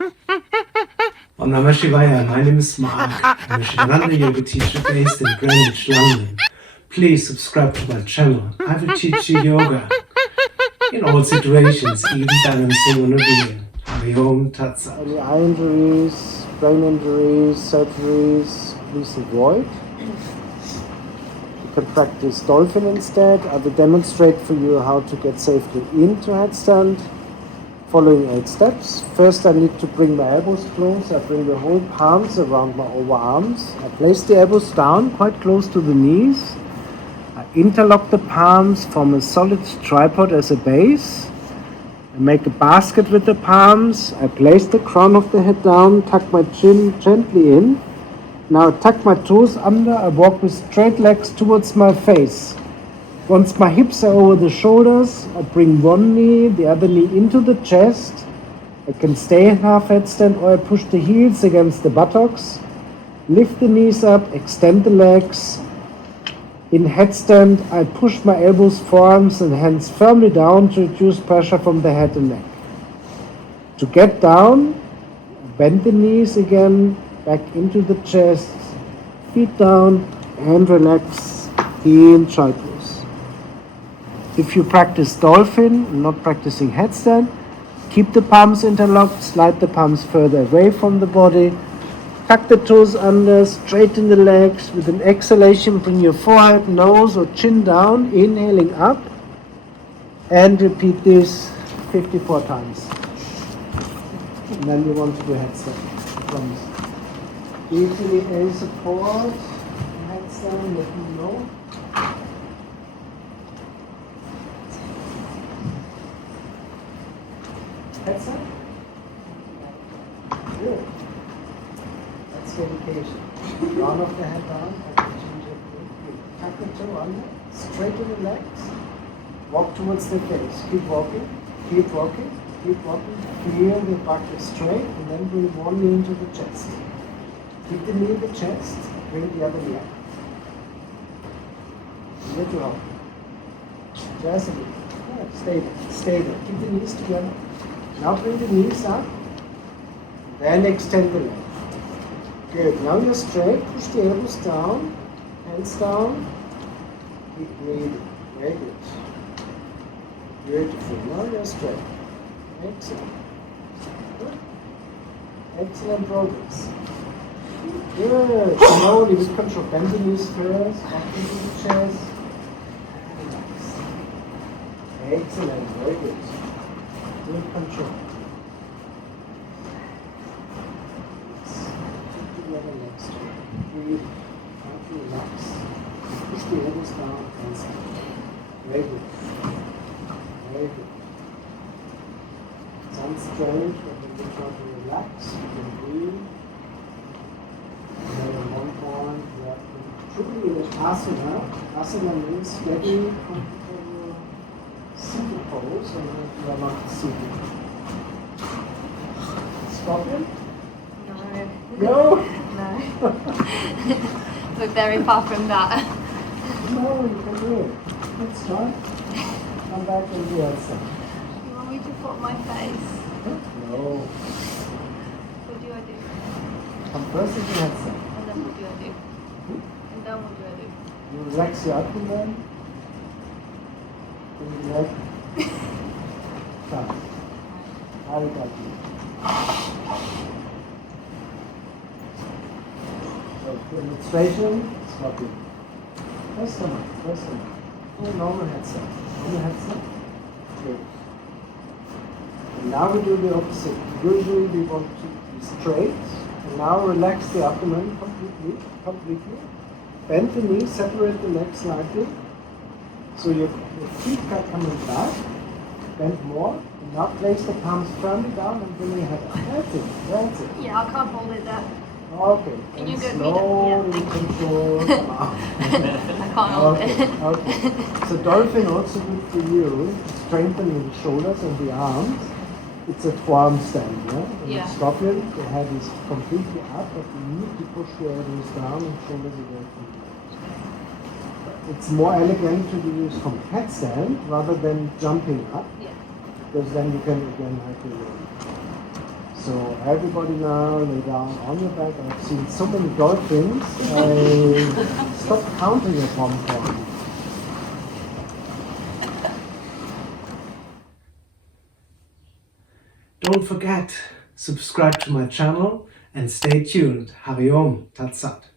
Om Namah Shivaya, my name is Mark. I'm a Sivananda yoga teacher based in Greenwich, London. Please subscribe to my channel. I will teach you yoga in all situations, even balancing on a wheel. Hari Om Tat Sat. Any eye injuries, brain injuries, surgeries, please avoid. You can practice dolphin instead. I will demonstrate for you how to get safely into headstand. Following 8 steps. First, I need to bring my elbows close. I bring the whole palms around my overarms. I place the elbows down, quite close to the knees. I interlock the palms, form a solid tripod as a base. I make a basket with the palms. I place the crown of the head down, tuck my chin gently in. Now I tuck my toes under. I walk with straight legs towards my face. Once my hips are over the shoulders, I bring one knee, the other knee into the chest. I can stay in half headstand or I push the heels against the buttocks. Lift the knees up, extend the legs. In headstand, I push my elbows, forearms and hands firmly down to reduce pressure from the head and neck. To get down, bend the knees again, back into the chest, feet down and relax in try-pose. If you practice dolphin, not practicing headstand, keep the palms interlocked, slide the palms further away from the body, tuck the toes under, straighten the legs. With an exhalation, bring your forehead, nose or chin down, inhaling up, and repeat this 54 times. And then you want to do headstand. Promise. If you need any support, headstand, let me know. Headstand? Good. That's dedication. Round of the head down, tuck the toe under, straighten the legs, walk towards the face. Keep walking, keep walking, keep walking. Feel the back is straight and then bring one knee into the chest. Keep the knee in the chest, bring the other knee up. Little up. Just a little. Yeah, stay there, stay there. Keep the knees together. Now bring the knees up, then extend the leg. Good, now you're straight, push the elbows down, hands down, keep breathing, very good. Beautiful, now you're straight. Excellent. Good. Excellent progress. Good, slowly with control, bend the knees first, back into the chest. Relax. Excellent, very good. Good control. Keep the other legs straight. Breathe. Relax. Push the elbows down, hands up. Very good. Very good. Sounds strange, but when you try to relax, you can breathe. And then at one point, you have to truly in asana. Asana means steady, comfortable, seated pose, and then you are not seated. Scorpion? No. No? No. We're very far from that. No, you can do it. Let's try. Come back and do headstand. You want me to put my face? No. What do I do? Come first into headstand. And then what do I do? And then what do I do? You relax your abdomen. Bring the leg. Down. Arigato. So, demonstration, scorpion. First one. Oh, normal headstand. Normal headstand. Good. And now we do the opposite. Usually we want to be straight. And now relax the abdomen completely. Bend the knees, separate the legs slightly. So your feet are coming back. Bend more. And now place the palms firmly down and bring your head up. That's it. Yeah, I can't hold it there. Okay. Can you and get me slowly down? Yeah. control. Come on. I can't hold it. Okay. So dolphin also good for you. Strengthening the shoulders and the arms. It's a forearm stand, yeah? In Yeah. scorpion, the head is completely up, but you need to push your elbows down and shoulders away from you. It's more elegant to be used from headstand rather than jumping up, Yeah. because then you can again have to So everybody now lay down on your back. I've seen so many dolphins, I stopped counting at one point. Don't forget, subscribe to my channel and stay tuned. Hari Om Tat Sat.